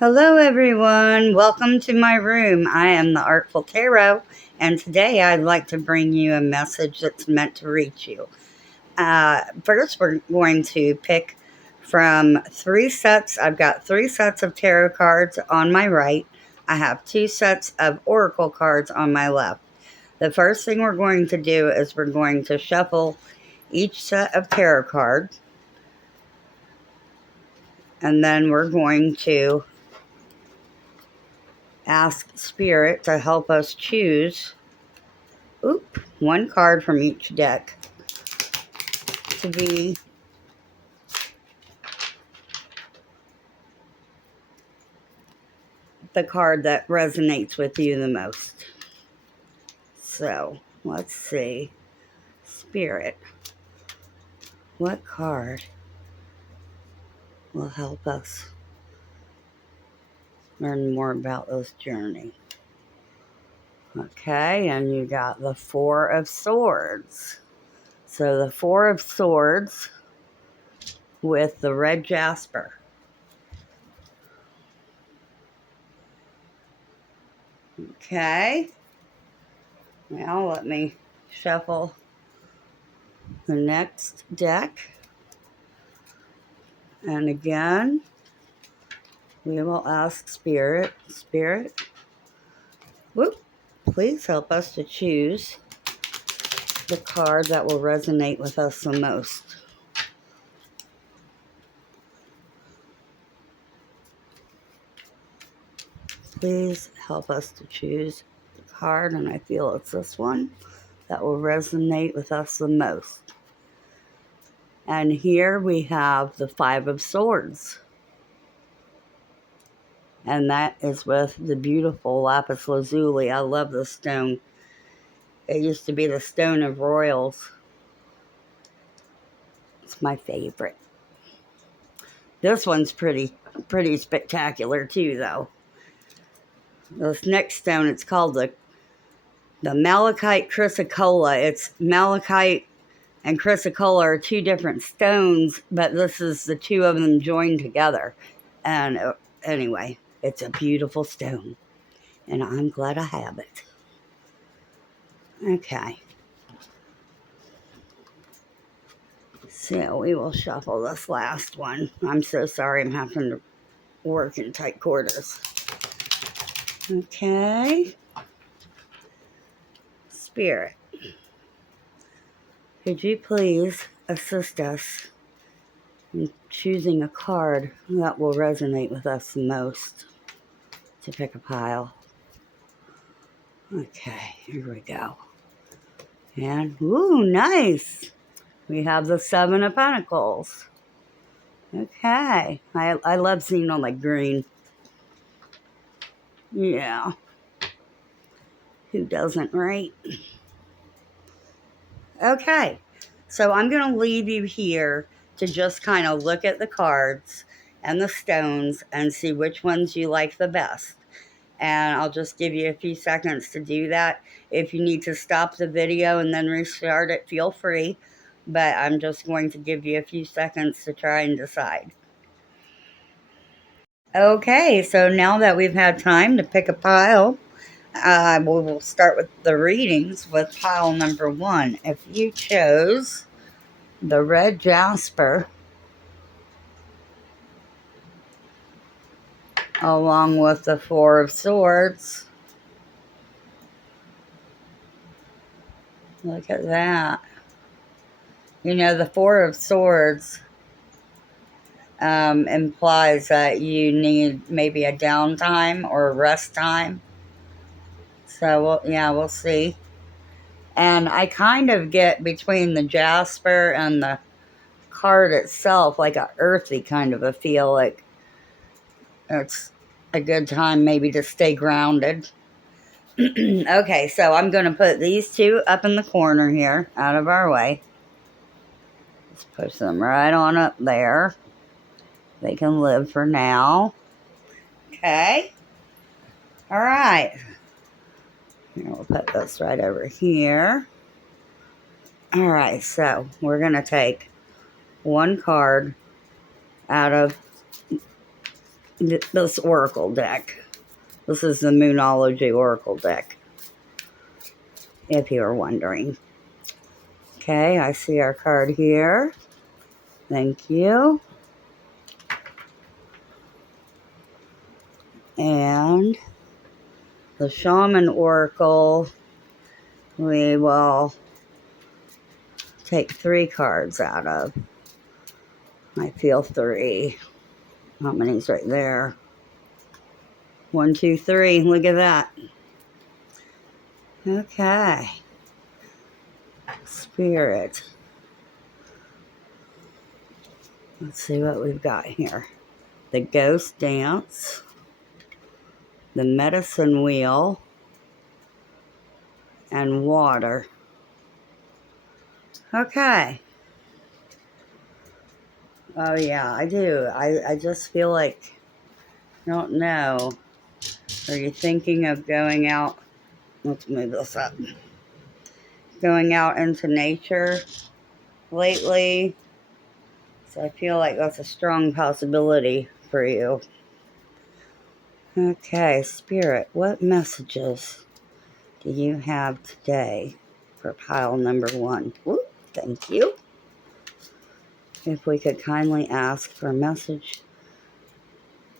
Hello, everyone. Welcome to my room. I am the Artful Tarot, and today I'd like to bring you a message that's meant to reach you. First, we're going to pick from three sets. I've got three sets of tarot cards on my right. I have two sets of oracle cards on my left. The first thing we're going to do is we're going to shuffle each set of tarot cards, and then we're going to ask Spirit to help us choose one card from each deck to be the card that resonates with you the most. So, let's see. Spirit, what card will help us learn more about this journey? Okay, and you got the Four of Swords. So the Four of Swords with the red jasper. Okay. Now let me shuffle the next deck. And again, we will ask Spirit, please help us to choose the card that will resonate with us the most. Please help us to choose the card, and I feel it's this one, that will resonate with us the most. And here we have the Five of Swords. And that is with the beautiful lapis lazuli. I love this stone. It used to be the stone of royals. It's my favorite. This one's pretty spectacular too, though. This next stone, it's called the malachite chrysocolla. It's malachite and chrysocolla are two different stones, but this is the two of them joined together. And anyway, it's a beautiful stone, and I'm glad I have it. Okay. So we will shuffle this last one. I'm so sorry I'm having to work in tight quarters. Okay. Spirit, could you please assist us in choosing a card that will resonate with us the most to pick a pile? Okay, here we go. And, ooh, nice. We have the Seven of Pentacles. Okay. I love seeing all that green. Yeah. Who doesn't, right? Okay. So I'm going to leave you here to just kind of look at the cards and the stones and see which ones you like the best. And I'll just give you a few seconds to do that. If you need to stop the video and then restart it, feel free. But I'm just going to give you a few seconds to try and decide. Okay, so now that we've had time to pick a pile, we will start with the readings with pile number 1. If you chose the red jasper along with the Four of Swords, look at that. You know, the Four of Swords implies that you need maybe a downtime or a rest time. So, we'll see. And I kind of get between the jasper and the card itself like a earthy kind of a feel, like it's a good time maybe to stay grounded. Okay, so I'm going to put these two up in the corner here, out of our way. Let's push them right on up there. They can live for now. Okay. All right. Here, we'll put this right over here. All right, so we're going to take one card out of this oracle deck. This is the Moonology oracle deck, if you were wondering. Okay, I see our card here. Thank you. And the Shaman oracle, we will take 3 cards out of. I feel 3. How many's right there? 1, 2, 3. Look at that. Okay. Spirit. Let's see what we've got here. The Ghost Dance. The Medicine Wheel. And Water. Okay. Oh yeah, I do. I just feel like, I don't know. Are you thinking of going out? Let's move this up. Going out into nature lately? So I feel like that's a strong possibility for you. Okay, Spirit, what messages do you have today for pile number 1? Whoop, thank you. If we could kindly ask for a message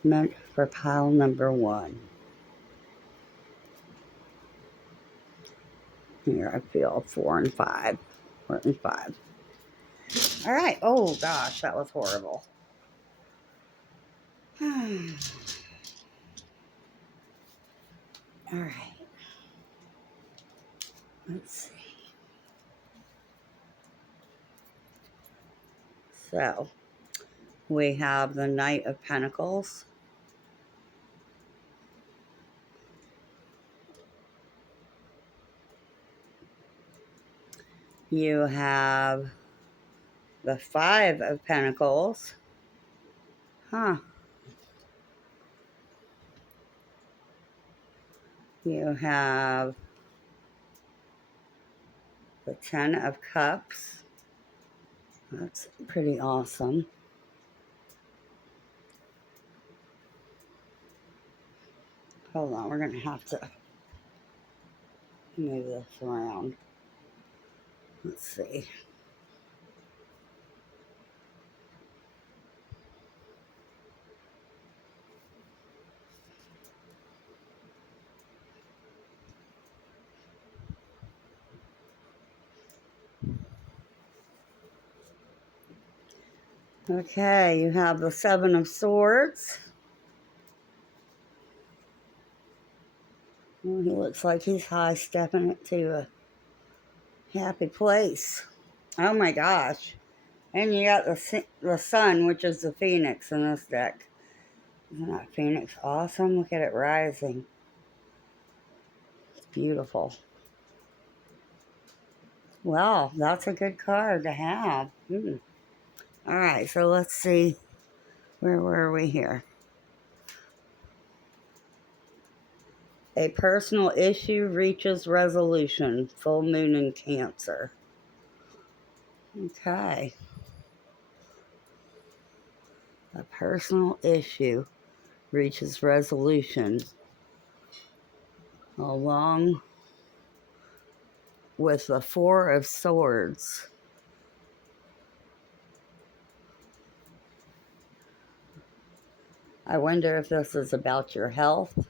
meant for pile number 1. Here, I feel 4 and 5. 4 and 5. All right. Oh, gosh, that was horrible. All right. Let's see. So, we have the Knight of Pentacles. You have the 5 of Pentacles. Huh. You have the 10 of Cups. That's pretty awesome. Hold on, we're going to have to move this around. Let's see. Okay, you have the 7 of Swords. Well, he looks like he's high stepping it to a happy place. Oh my gosh. And you got the Sun, which is the Phoenix in this deck. Isn't that Phoenix awesome? Look at it rising. It's beautiful. Well, that's a good card to have. All right, so let's see. Where were we here? A personal issue reaches resolution. Full moon in Cancer. Okay. A personal issue reaches resolution along with the 4 of Swords. I wonder if this is about your health,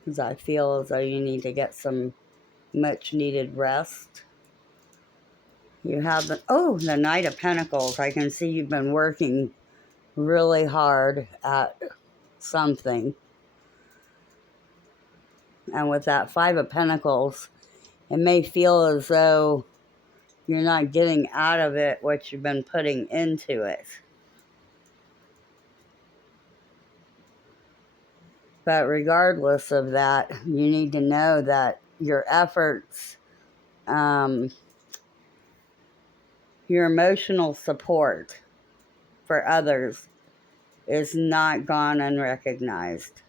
because I feel as though you need to get some much needed rest. You have the Knight of Pentacles. I can see you've been working really hard at something. And with that 5 of Pentacles, it may feel as though you're not getting out of it what you've been putting into it. But regardless of that, you need to know that your efforts, your emotional support for others is not gone unrecognized.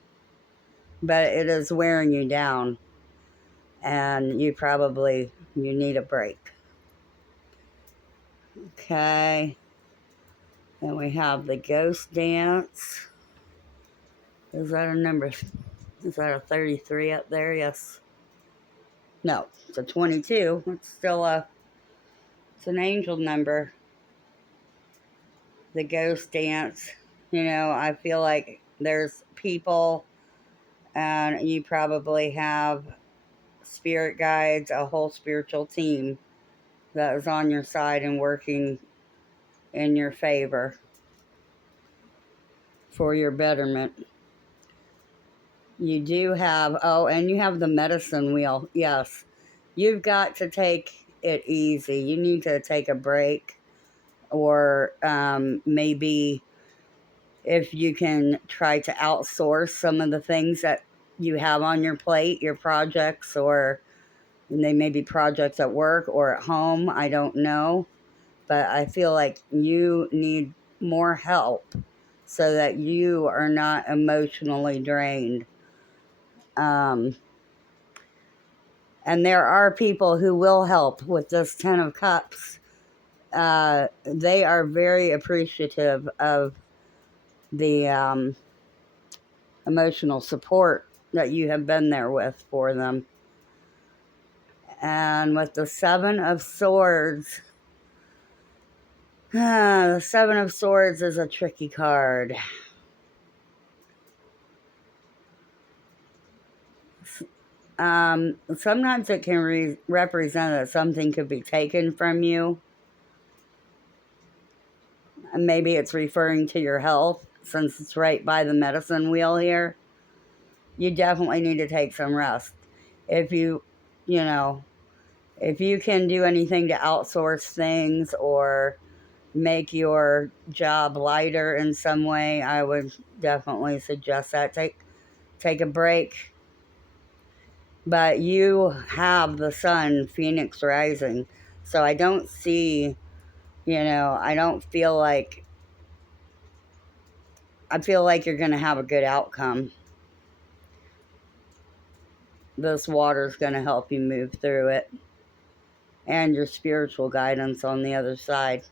But it is wearing you down, and you need a break. Okay. Then we have the Ghost Dance. Is that a number? Is that a 33 up there? Yes. No, it's a 22. It's still it's an angel number. The ghost dance. You know, I feel like there's people, and you probably have spirit guides, a whole spiritual team that is on your side and working in your favor for your betterment. You do have, oh, and you have the medicine wheel. Yes. You've got to take it easy. You need to take a break, or maybe if you can try to outsource some of the things that you have on your plate, your projects, or they may be projects at work or at home. I don't know. But I feel like you need more help so that you are not emotionally drained. Um, and there are people who will help with this 10 of Cups. They are very appreciative of the emotional support that you have been there with for them. And with the Seven of Swords, the Seven of Swords is a tricky card. Sometimes it can represent that something could be taken from you. And maybe it's referring to your health, since it's right by the medicine wheel here. You definitely need to take some rest. If you know, if you can do anything to outsource things or make your job lighter in some way, I would definitely suggest that. Take a break. But you have the sun, Phoenix rising. So I don't see, I don't feel like, I feel like you're going to have a good outcome. This water's going to help you move through it. And your spiritual guidance on the other side.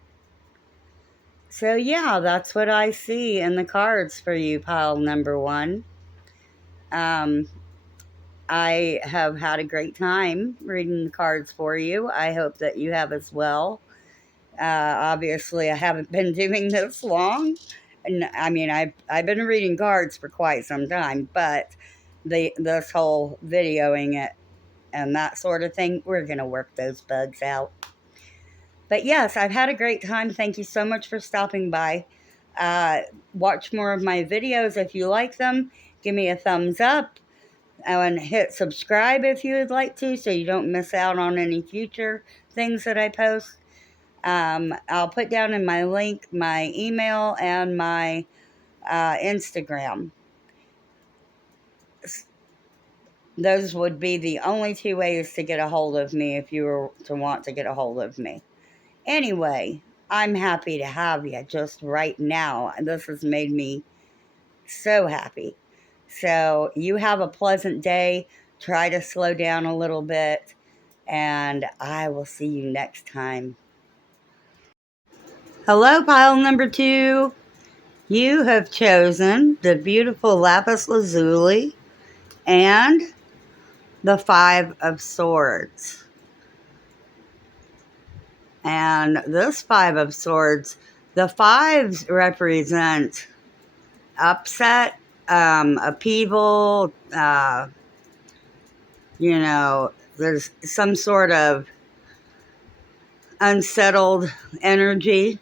So yeah, that's what I see in the cards for you, pile number 1. I have had a great time reading the cards for you. I hope that you have as well. Obviously, I haven't been doing this long. And I mean, I've been reading cards for quite some time, but this whole videoing it and that sort of thing, we're going to work those bugs out. But yes, I've had a great time. Thank you so much for stopping by. Watch more of my videos if you like them. Give me a thumbs up and hit subscribe if you would like to, so you don't miss out on any future things that I post. I'll put down in my link my email and my Instagram. Those would be the only 2 ways to get a hold of me if you were to want to get a hold of me. Anyway, I'm happy to have you just right now. This has made me so happy. So you have a pleasant day. Try to slow down a little bit. And I will see you next time. Hello, pile number 2. You have chosen the beautiful lapis lazuli and the 5 of Swords. And this 5 of Swords, the 5s represent upset, upheaval, there's some sort of unsettled energy,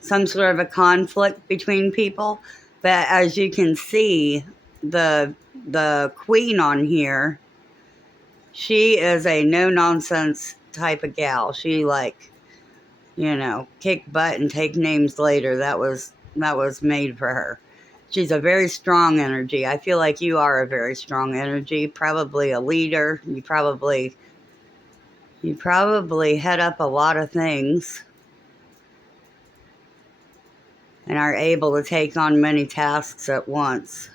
some sort of a conflict between people. But as you can see, the queen on here, she is a no-nonsense type of gal. She kick butt and take names later. That was made for her. She's a very strong energy. I feel like you are a very strong energy, probably a leader. You probably head up a lot of things and are able to take on many tasks at once.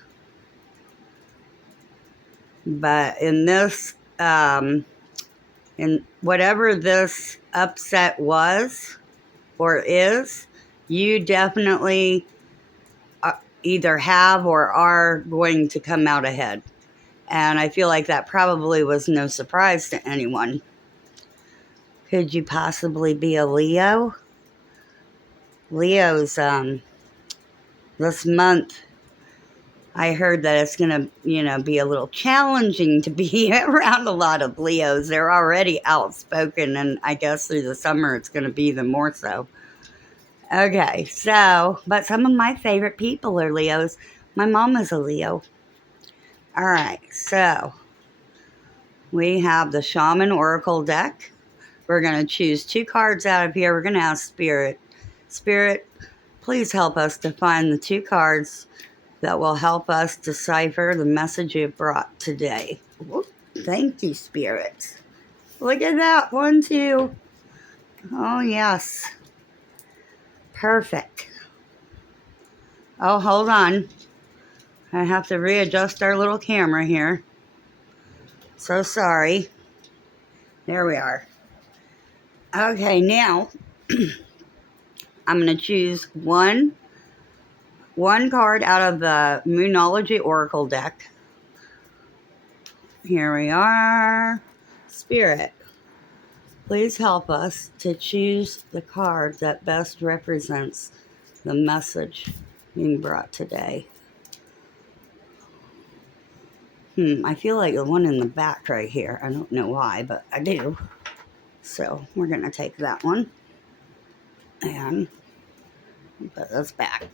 But in this, in whatever this upset was or is, you definitely either have or are going to come out ahead. And I feel like that probably was no surprise to anyone. Could you possibly be a Leo? Leo's, this month, I heard that it's going to, be a little challenging to be around a lot of Leos. They're already outspoken, and I guess through the summer it's going to be even more so. Okay, so, but some of my favorite people are Leos. My mom is a Leo. All right, so we have the Shaman Oracle deck. We're going to choose 2 cards out of here. We're going to ask Spirit. Spirit, please help us to find the 2 cards that will help us decipher the message you brought today. Whoop. Thank you, Spirit. Look at that. 1, 2. Oh, yes. Perfect. Oh, hold on. I have to readjust our little camera here. So sorry. There we are. Okay, now I'm going to choose one card out of the Moonology Oracle deck. Here we are. Spirit, please help us to choose the card that best represents the message being brought today. I feel like the one in the back right here. I don't know why, but I do. So we're going to take that one and put this back.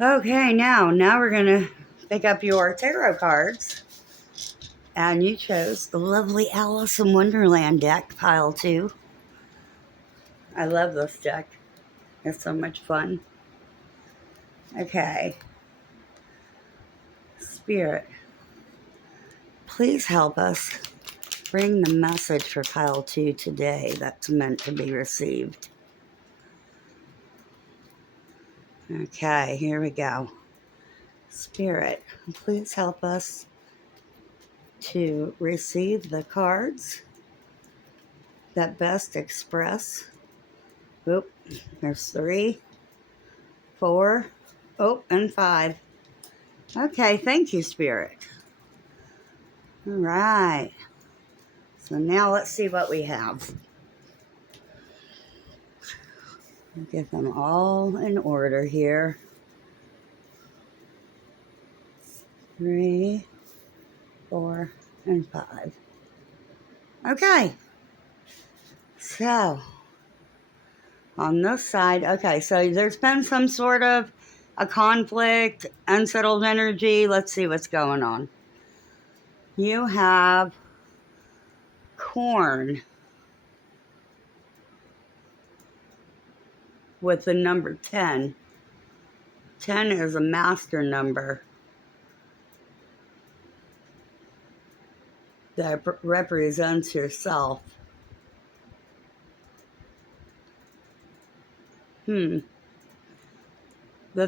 Okay, now we're going to pick up your tarot cards. And you chose the lovely Alice in Wonderland deck, pile 2. I love this deck. It's so much fun. Okay. Spirit, please help us bring the message for pile 2 today that's meant to be received. Okay, here we go. Spirit, please help us to receive the cards that best express. Oop, there's 3, 4, and 5. Okay, thank you, Spirit. All right. So now let's see what we have. I'll get them all in order here. 3, 4, and 5. Okay. So, on this side, okay, so there's been some sort of a conflict, unsettled energy. Let's see what's going on. You have corn with the number 10. 10 is a master number that represents yourself. The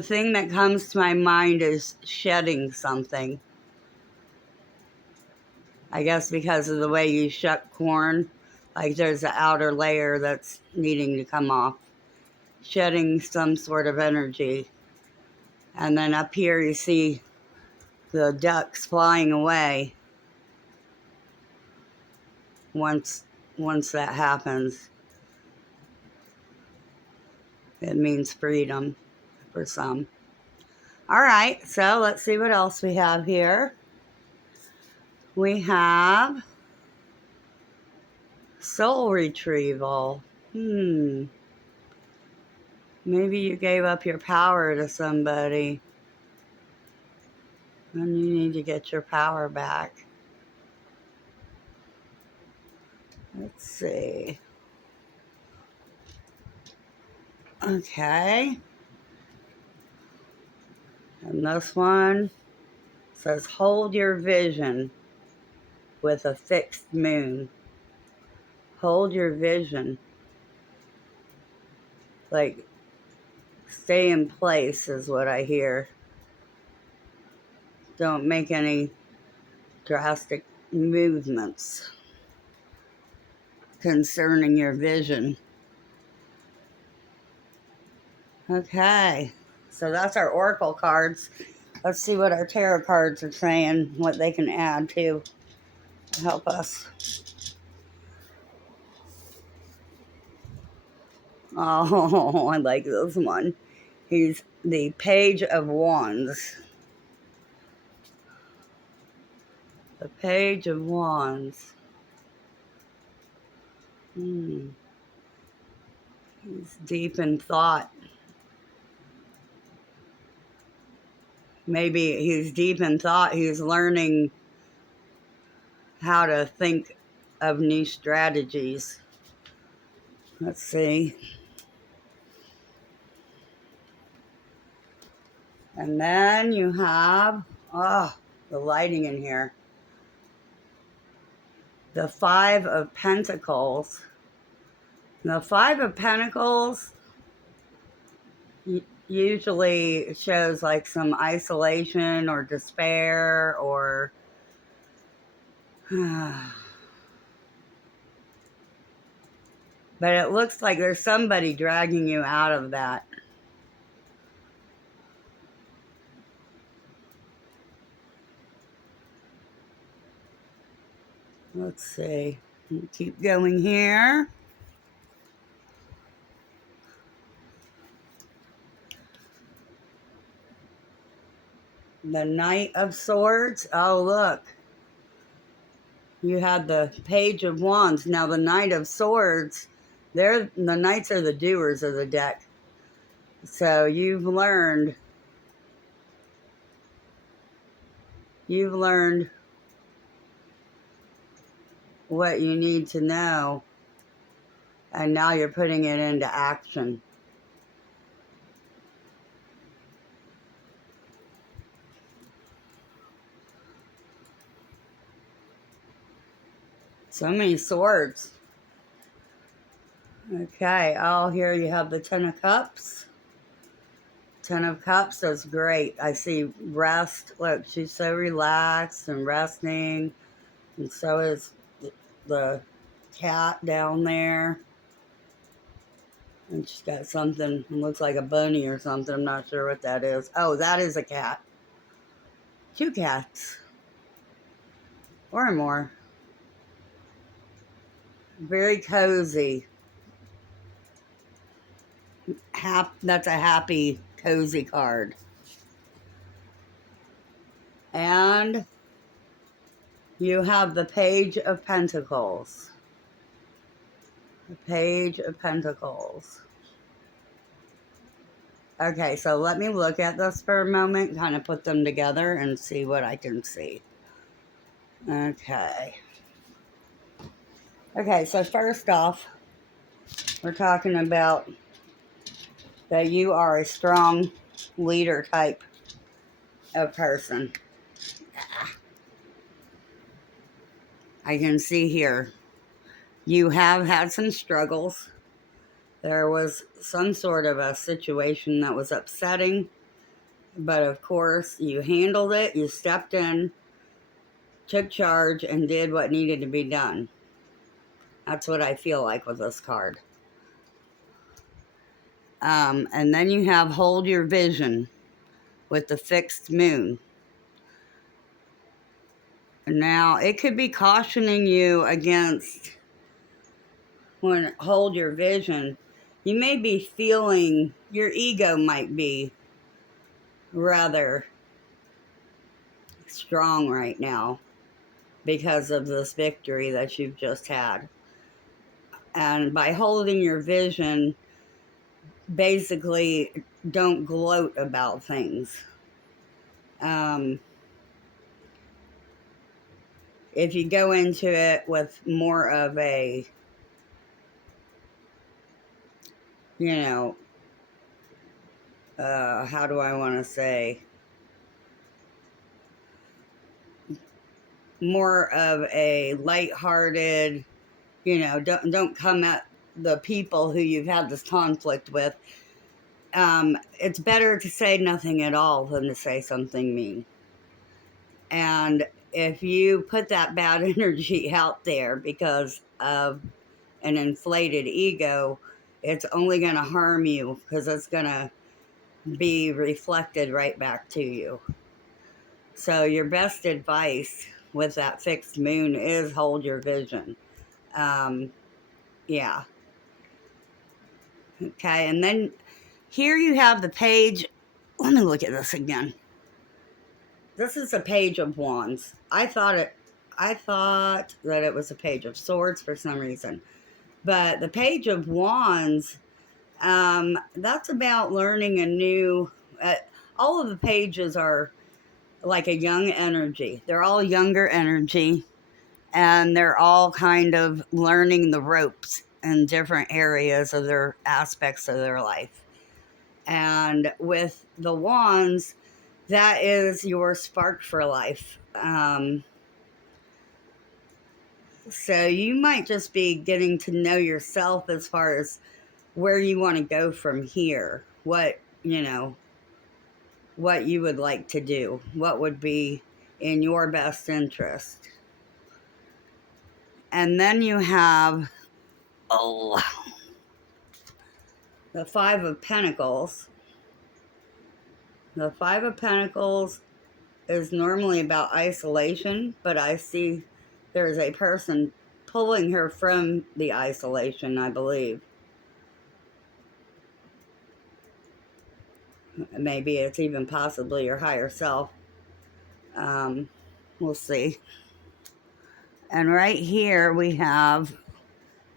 thing that comes to my mind is shedding something. I guess because of the way you shuck corn, like there's an outer layer that's needing to come off. Shedding some sort of energy. And then up here you see the ducks flying away once that happens. It means freedom for some. All right, so let's see what else we have here. We have soul retrieval. Maybe you gave up your power to somebody and you need to get your power back. Let's see. Okay. And this one says, hold your vision with a fixed moon. Hold your vision. Like, stay in place is what I hear. Don't make any drastic movements concerning your vision. Okay, So that's our oracle cards. Let's see what our tarot cards are saying, what they can add to help us. Oh, I like this one. He's the Page of Wands. The Page of Wands. He's deep in thought. Maybe he's deep in thought. He's learning how to think of new strategies. Let's see. And then you have, the lighting in here. The Five of Pentacles. The Five of Pentacles usually shows like some isolation or despair or but it looks like there's somebody dragging you out of that. Let's see. Keep going here. The Knight of Swords. Oh, look. You had the Page of Wands. Now the Knight of Swords, the Knights are the doers of the deck. So you've learned what you need to know, and now you're putting it into action. So many swords. Okay, oh, here you have the Ten of Cups. Ten of Cups, that's great. I see rest. Look, she's so relaxed and resting. And so is the cat down there. And she's got something, it looks like a bunny or something. I'm not sure what that is. Oh, that is a cat. Two cats. Or more. Very cozy. That's a happy, cozy card. And you have the Page of Pentacles. The Page of Pentacles. Okay, so let me look at this for a moment, kind of put them together and see what I can see. Okay. Okay, so first off, we're talking about that you are a strong leader type of person. I can see here, you have had some struggles. There was some sort of a situation that was upsetting, but of course you handled it, you stepped in, took charge, and did what needed to be done. That's what I feel like with this card. And then you have Hold Your Vision with the Fixed Moon. Now, it could be cautioning you against, when Hold Your Vision, you may be feeling, your ego might be rather strong right now because of this victory that you've just had. And by holding your vision, basically don't gloat about things. If you go into it with more of a, how do I want to say, more of a lighthearted, don't come at the people who you've had this conflict with. It's better to say nothing at all than to say something mean. And if you put that bad energy out there because of an inflated ego, it's only going to harm you, because it's going to be reflected right back to you. So your best advice with that fixed moon is hold your vision. Um, yeah. Okay. And then here you have the page. Let me look at this again. This is a page of wands. I thought that it was a page of swords for some reason. But the page of wands, that's about learning a new, all of the pages are like a young energy. They're all younger energy, and they're all kind of learning the ropes in different areas of their aspects of their life. And with the wands, that is your spark for life. So you might just be getting to know yourself as far as where you want to go from here. What you would like to do. What would be in your best interest. And then you have, oh, the Five of Pentacles. The Five of Pentacles is normally about isolation, but I see there's a person pulling her from the isolation, I believe. Maybe it's even possibly your higher self. We'll see. And right here we have,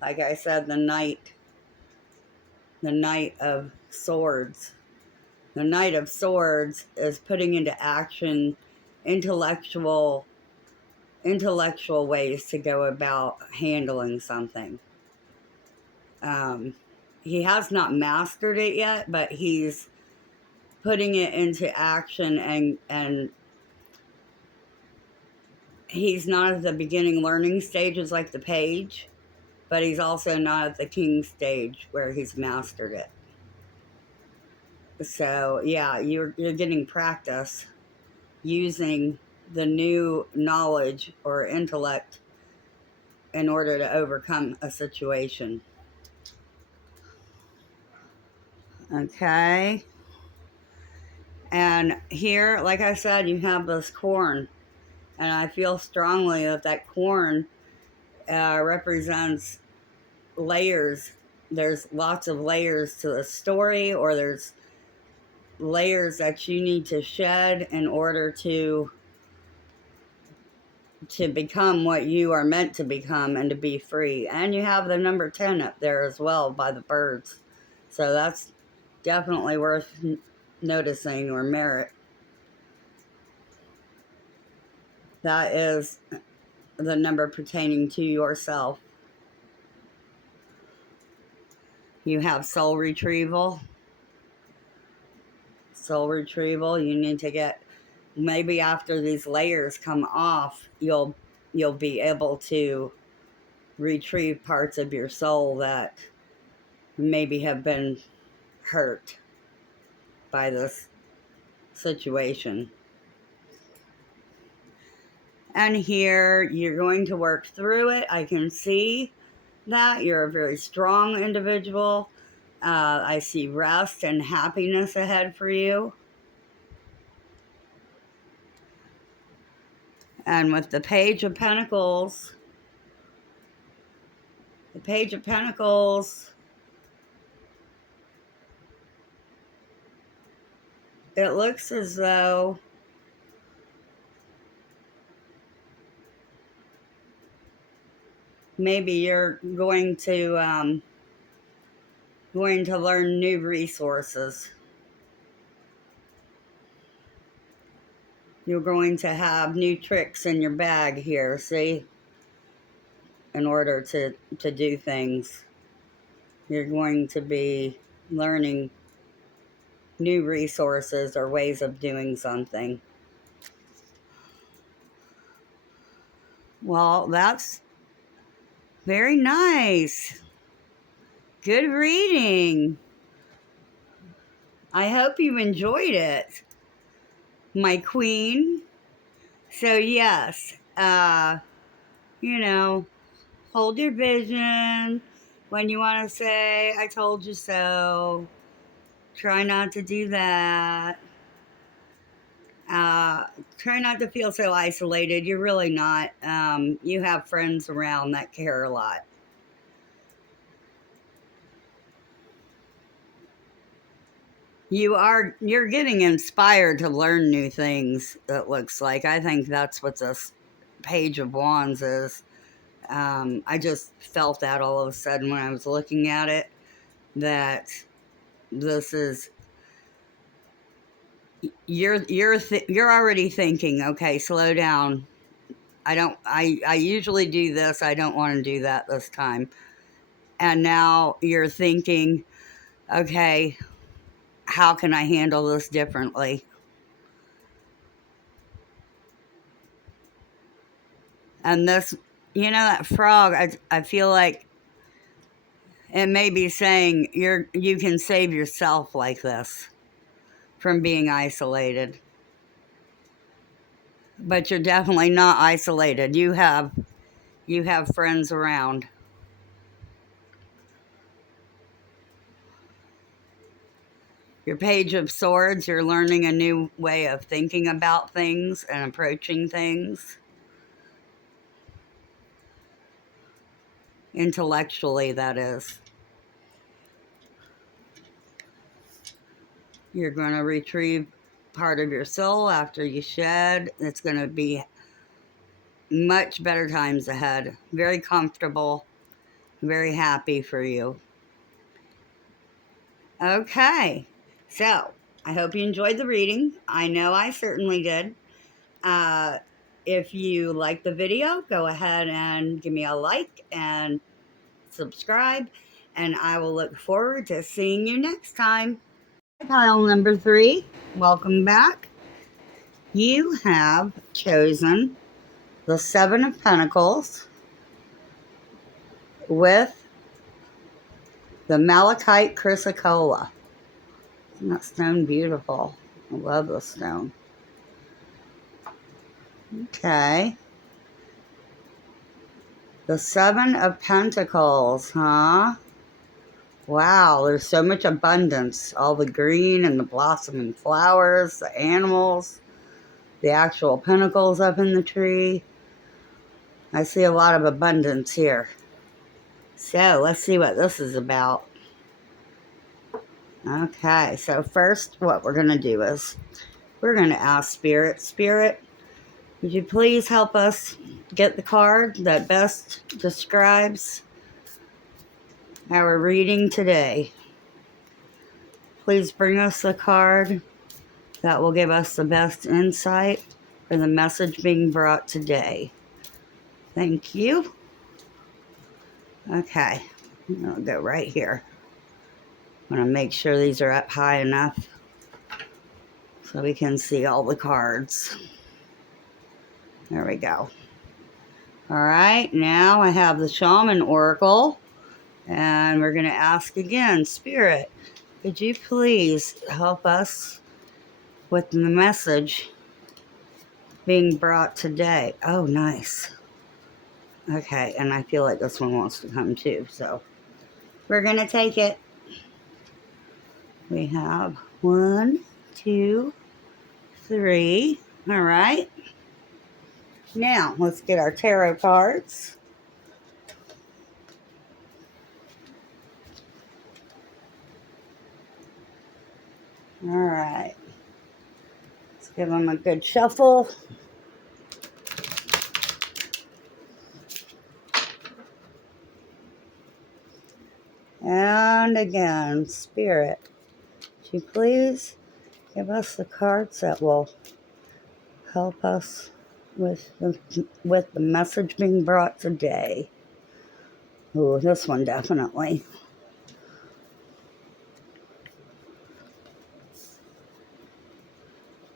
like I said, the Knight of Swords. The Knight of Swords is putting into action intellectual ways to go about handling something. He has not mastered it yet, but he's putting it into action, and he's not at the beginning learning stages like the page, but he's also not at the king stage where he's mastered it. So yeah, you're getting practice using the new knowledge or intellect in order to overcome a situation. Okay. And here, like I said, you have this corn. And I feel strongly that corn represents layers. There's lots of layers to the story, or there's layers that you need to shed in order to become what you are meant to become and to be free. And you have the number 10 up there as well by the birds. So that's definitely worth noticing or merit. That is the number pertaining to yourself. You have soul retrieval. Soul retrieval, you need to get, maybe after these layers come off, you'll be able to retrieve parts of your soul that maybe have been hurt by this situation. And here, you're going to work through it. I can see that. You're a very strong individual. I see rest and happiness ahead for you. And with the Page of Pentacles, it looks as though maybe you're going to learn new resources. You're going to have new tricks in your bag here, see? In order to do things. You're going to be learning new resources or ways of doing something. Well, that's very nice. Good reading. I hope you enjoyed it, my queen. So yes, hold your vision when you want to say, I told you so. Try not to do that. Try not to feel so isolated. You're really not. You have friends around that care a lot. You're getting inspired to learn new things, it looks like. I think that's what this Page of Wands is. I just felt that all of a sudden when I was looking at it, that this is you're already thinking, okay, slow down. I usually do this. I don't want to do that this time. And now you're thinking, okay, how can I handle this differently? And this, that frog, I feel like it may be saying you can save yourself like this from being isolated. But you're definitely not isolated. You have friends around. Your Page of Swords, you're learning a new way of thinking about things and approaching things. Intellectually, that is. You're going to retrieve part of your soul after you shed. It's going to be much better times ahead. Very comfortable. Very happy for you. Okay. So, I hope you enjoyed the reading. I know I certainly did. If you like the video, go ahead and give me a like and subscribe. And I will look forward to seeing you next time. Pile number 3, welcome back. You have chosen the Seven of Pentacles with the Malachite Chrysocolla. Isn't that stone beautiful? I love the stone. Okay. The Seven of Pentacles, huh? Wow, there's so much abundance. All the green and the blossoming flowers, the animals, the actual pentacles up in the tree. I see a lot of abundance here. So, let's see what this is about. Okay, so first what we're going to do is we're going to ask Spirit, would you please help us get the card that best describes our reading today? Please bring us the card that will give us the best insight for the message being brought today. Thank you. Okay, I'll go right here. I'm going to make sure these are up high enough so we can see all the cards. There we go. All right, now I have the Shaman Oracle, and we're going to ask again, Spirit, could you please help us with the message being brought today? Oh, nice. Okay, and I feel like this one wants to come too, so we're going to take it. We have 1, 2, 3. All right. Now, let's get our tarot cards. All right. Let's give them a good shuffle. And again, Spirit, would you please give us the cards that will help us with the message being brought today? Ooh, this one definitely.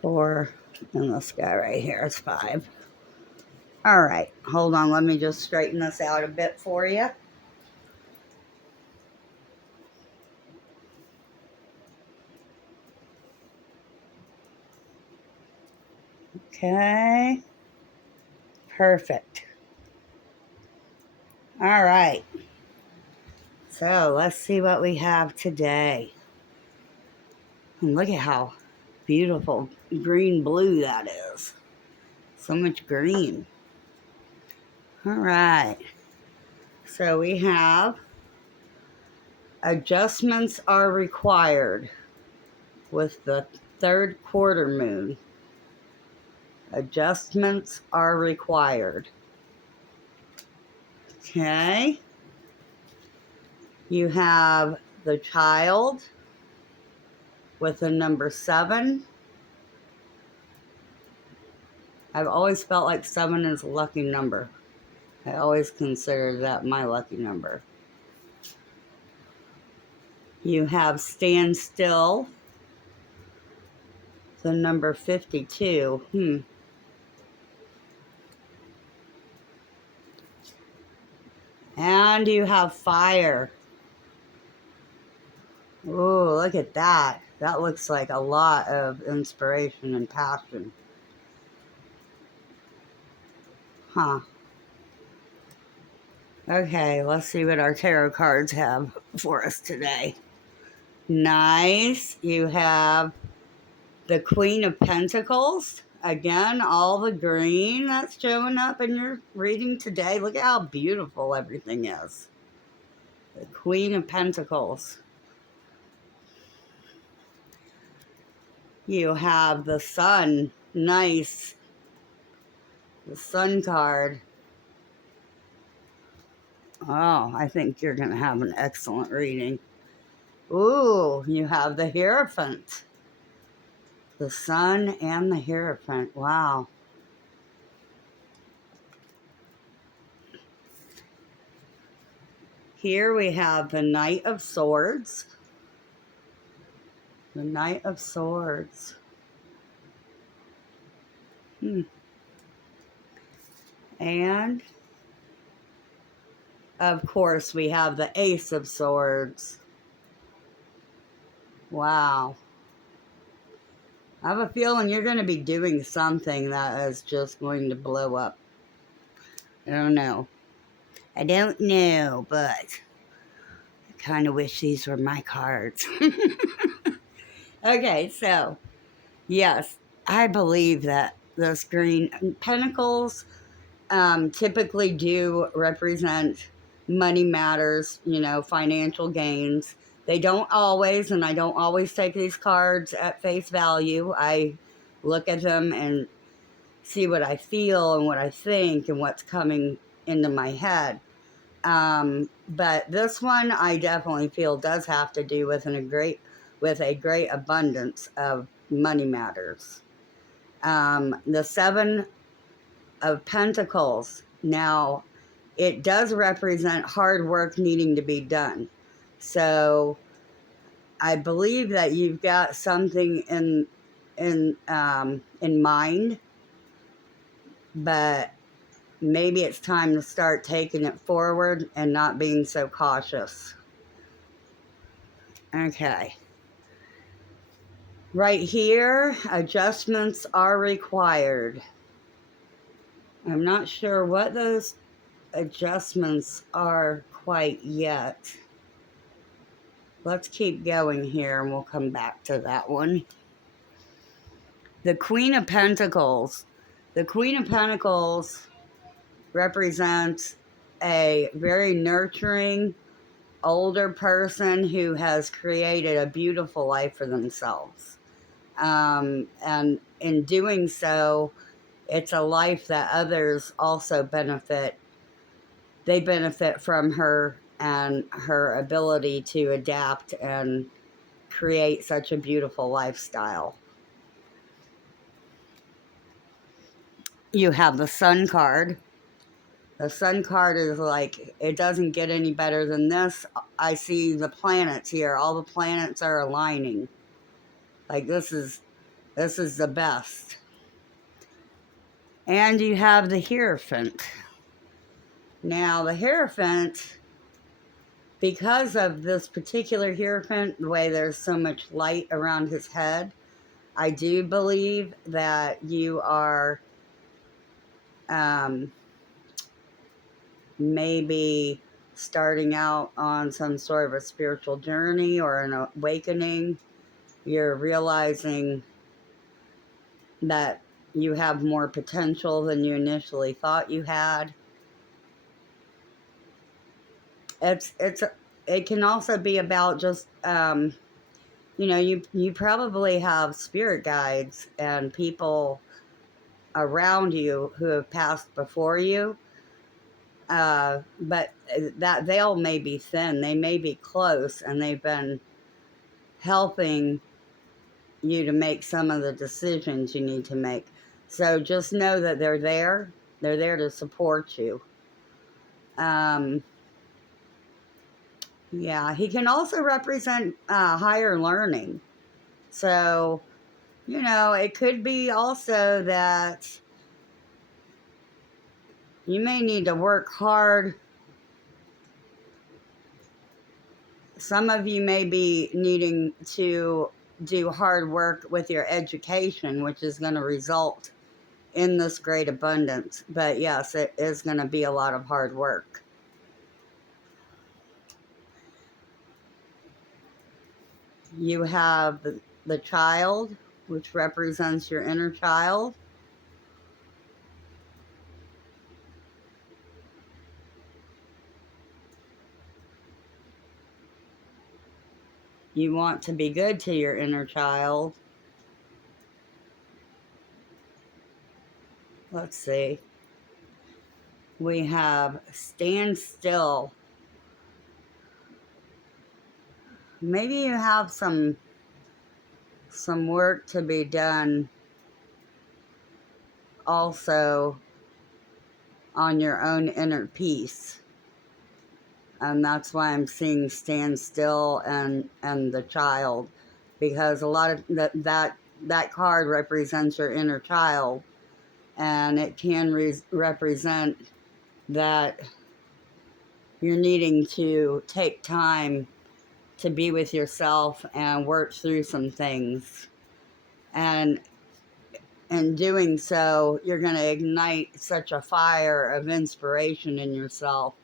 4, and this guy right here is 5. All right, hold on. Let me just straighten this out a bit for you. Okay. Perfect. All right. So let's see what we have today. And look at how beautiful green-blue that is. So much green. All right. So we have adjustments are required with the third quarter moon. Adjustments are required. Okay. You have the child with the number 7. I've always felt like 7 is a lucky number. I always consider that my lucky number. You have stand still, the number 52. And you have fire. Ooh, look at that. That looks like a lot of inspiration and passion. Huh. Okay, let's see what our tarot cards have for us today. Nice. You have the Queen of Pentacles. Again, all the green that's showing up in your reading today. Look at how beautiful everything is. The Queen of Pentacles. You have the Sun. Nice. The Sun card. Oh, I think you're going to have an excellent reading. Ooh, you have the Hierophant. The Sun and the Hierophant. Wow. Here we have the Knight of Swords. The Knight of Swords. And, of course, we have the Ace of Swords. Wow. I have a feeling you're going to be doing something that is just going to blow up. I don't know. I don't know, but I kind of wish these were my cards. Okay, so, yes, I believe that those green pentacles typically do represent money matters, financial gains. They don't always, and I don't always take these cards at face value. I look at them and see what I feel and what I think and what's coming into my head. But this one I definitely feel does have to do with a great abundance of money matters. The 7 of Pentacles. Now, it does represent hard work needing to be done. So I believe that you've got something in mind, but maybe it's time to start taking it forward and not being so cautious. Okay. Right here, adjustments are required. I'm not sure what those adjustments are quite yet. Let's keep going here and we'll come back to that one. The Queen of Pentacles. The Queen of Pentacles represents a very nurturing, older person who has created a beautiful life for themselves. And in doing so, it's a life that others also benefit. They benefit from her and her ability to adapt and create such a beautiful lifestyle. You have the Sun card. The Sun card is like, it doesn't get any better than this. I see the planets here. All the planets are aligning. Like this is the best. And you have the Hierophant. Now the Hierophant, because of this particular Hierophant, the way there's so much light around his head, I do believe that you are maybe starting out on some sort of a spiritual journey or an awakening. You're realizing that you have more potential than you initially thought you had. It can also be about just you probably have spirit guides and people around you who have passed before you, but that veil may be thin. They may be close, and they've been helping you to make some of the decisions you need to make. So just know that they're there. They're there to support you. Yeah, he can also represent higher learning. So, it could be also that you may need to work hard. Some of you may be needing to do hard work with your education, which is going to result in this great abundance. But yes, it is going to be a lot of hard work. You have the child, which represents your inner child. You want to be good to your inner child. Let's see. We have stand still. Maybe you have some work to be done also on your own inner peace. And that's why I'm seeing stand still and the child, because a lot of that card represents your inner child, and it can represent that you're needing to take time to be with yourself and work through some things. And in doing so, you're going to ignite such a fire of inspiration in yourself.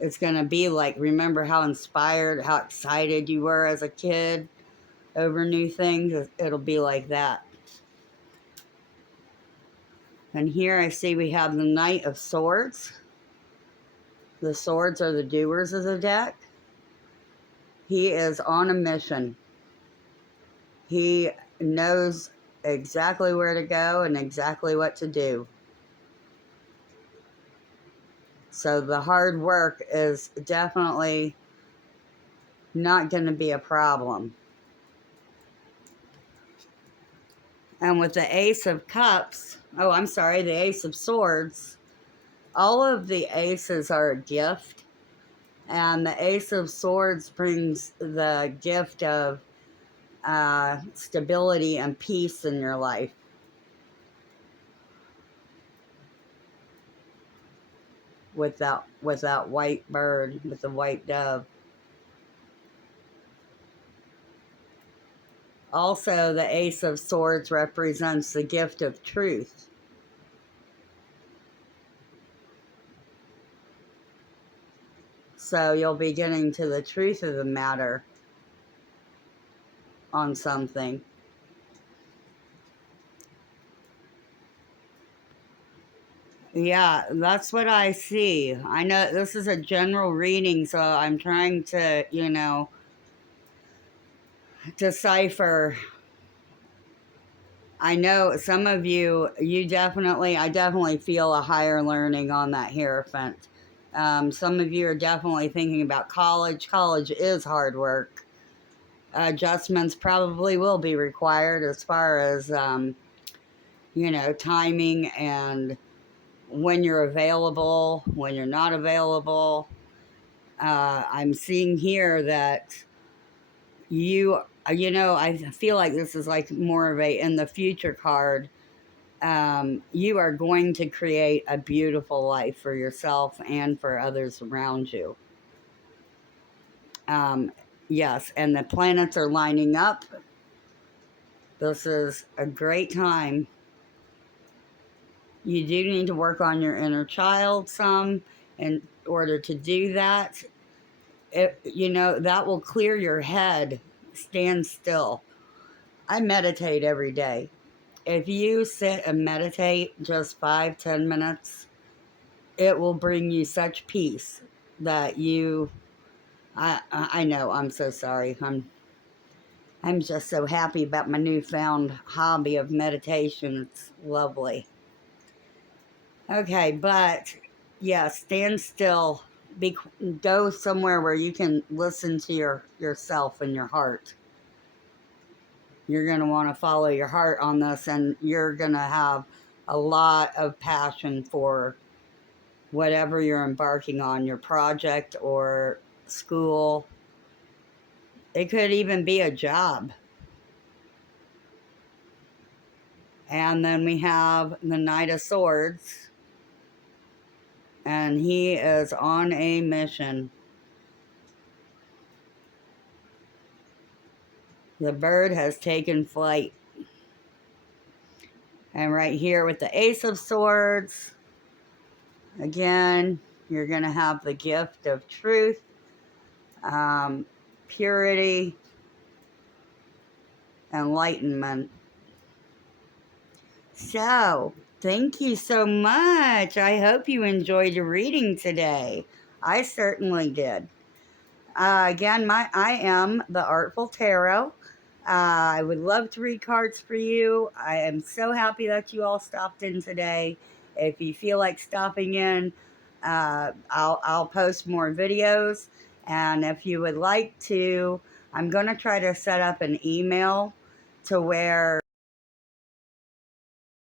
It's going to be like, remember how inspired, how excited you were as a kid over new things? It'll be like that. And here I see we have the Knight of Swords. The swords are the doers of the deck. He is on a mission. He knows exactly where to go and exactly what to do. So the hard work is definitely not going to be a problem. And with the Ace of Cups, the Ace of Swords, all of the aces are a gift. And the Ace of Swords brings the gift of stability and peace in your life. With that white bird, with the white dove. Also, the Ace of Swords represents the gift of truth. So you'll be getting to the truth of the matter on something. Yeah, that's what I see. I know this is a general reading, so I'm trying to, decipher. I know some of you, I definitely feel a higher learning on that Hierophant. Some of you are definitely thinking about college. College is hard work. Adjustments probably will be required as far as, timing and when you're available, when you're not available. I'm seeing here that I feel like this is like more of a in the future card. You are going to create a beautiful life for yourself and for others around you. Yes, and the planets are lining up. This is a great time. You do need to work on your inner child some in order to do that. That will clear your head stand still. I meditate every day. If you sit and meditate just 5-10 minutes, it will bring you such peace that you. I know. I'm so sorry. I'm just so happy about my newfound hobby of meditation. It's lovely. Okay, but yeah, stand still. Be Go somewhere where you can listen to yourself and your heart. You're going to want to follow your heart on this, and you're going to have a lot of passion for whatever you're embarking on, your project or school. It could even be a job. And then we have the Knight of Swords, and he is on a mission. The bird has taken flight. And right here with the Ace of Swords, again, you're going to have the gift of truth, purity, enlightenment. So, thank you so much. I hope you enjoyed your reading today. I certainly did. Again, I am the Artful Tarot. I would love to read cards for you. I am so happy that you all stopped in today. If you feel like stopping in, I'll post more videos. And if you would like to, I'm going to try to set up an email to where